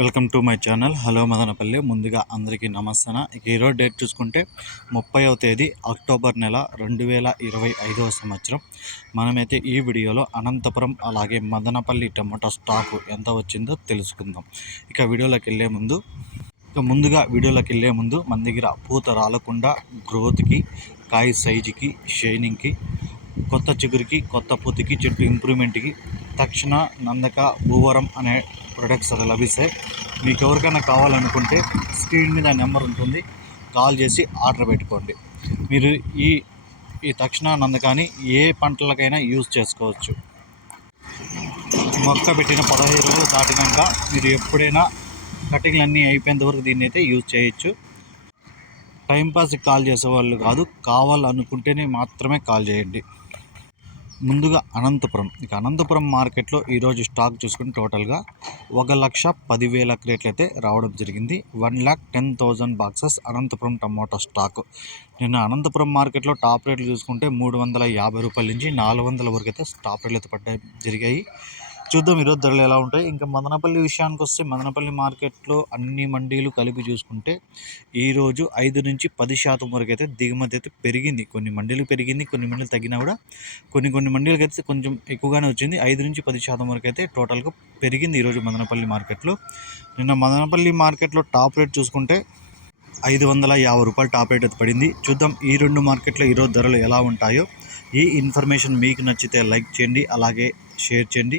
Welcome to my channel. Hello Madanapalle. ముందుగా అందరికీ నమస్తన. ఇక ఈరోజు డేట్ చూసుకుంటే ముప్పైవ తేదీ అక్టోబర్ నెల రెండు వేల ఇరవై ఐదవ సంవత్సరం. మనమైతే ఈ వీడియోలో అనంతపురం అలాగే మదనపల్లి టమాటో స్టాకు ఎంత వచ్చిందో తెలుసుకుందాం. ఇక వీడియోలోకి వెళ్ళే ముందు ఇక ముందుగా వీడియోలోకి వెళ్ళే ముందు మన దగ్గర పూత రాలకుండా గ్రోత్కి కాయ సైజుకి షైనింగ్కి కొత్త చిగురికి కొత్త పూతికి చెట్టు ఇంప్రూవ్మెంట్కి తక్షణ నందక భూవరం అనే ప్రొడక్ట్స్ అది లభిస్తాయి మీకు ఎవరికైనా కావాలనుకుంటే స్క్రీన్ మీద నెంబర్ ఉంటుంది. కాల్ చేసి ఆర్డర్ పెట్టుకోండి. మీరు ఈ ఈ తక్షణ నందకాన్ని ఏ పంటలకైనా యూజ్ చేసుకోవచ్చు. మొక్క పెట్టిన పదహైదు రోజులు దాటినాక మీరు ఎప్పుడైనా కటింగ్లు అన్నీ అయిపోయేంత వరకు దీన్ని అయితే యూజ్ చేయొచ్చు. టైంపాస్కి కాల్ చేసేవాళ్ళు కాదు. కావాలనుకుంటేనే మాత్రమే కాల్ చేయండి. ముందుగా అనంతపురం. ఇక అనంతపురం మార్కెట్లో ఈరోజు స్టాక్ చూసుకుని టోటల్గా ఒక లక్ష పదివేల క్రేట్లు అయితే రావడం జరిగింది. One lakh ten thousand boxes Anantapur tomato stock. నిన్న అనంతపురం మార్కెట్లో టాప్ రేట్లు చూసుకుంటే మూడు వందల యాభై రూపాయల నుంచి నాలుగు వందల వరకు అయితే టాప్ రేట్లు అయితే పడ్డాయి జరిగాయి. చూద్దాం ఈరోజు ధరలు ఎలా ఉంటాయి. ఇంకా మదనపల్లి విషయానికి వస్తే మదనపల్లి మార్కెట్లో అన్ని మండీలు కలిపి చూసుకుంటే ఈరోజు ఐదు నుంచి పది శాతం వరకు అయితే దిగుమతి అయితే పెరిగింది. కొన్ని మండీలు పెరిగింది కొన్ని మండీలు తగ్గినా కూడా కొన్ని కొన్ని మండీలకి అయితే కొంచెం ఎక్కువగానే వచ్చింది. ఐదు నుంచి పది శాతం వరకు అయితే టోటల్గా పెరిగింది ఈరోజు మదనపల్లి మార్కెట్లో. నిన్న మదనపల్లి మార్కెట్లో టాప్ రేట్ చూసుకుంటే ఐదు వందల యాభై రూపాయలు టాప్ రేట్ అయితే పడింది. చూద్దాం ఈ రెండు మార్కెట్లో ఈరోజు ధరలు ఎలా ఉంటాయో. ఈ ఇన్ఫర్మేషన్ మీకు నచ్చితే లైక్ చేయండి అలాగే షేర్ చేయండి.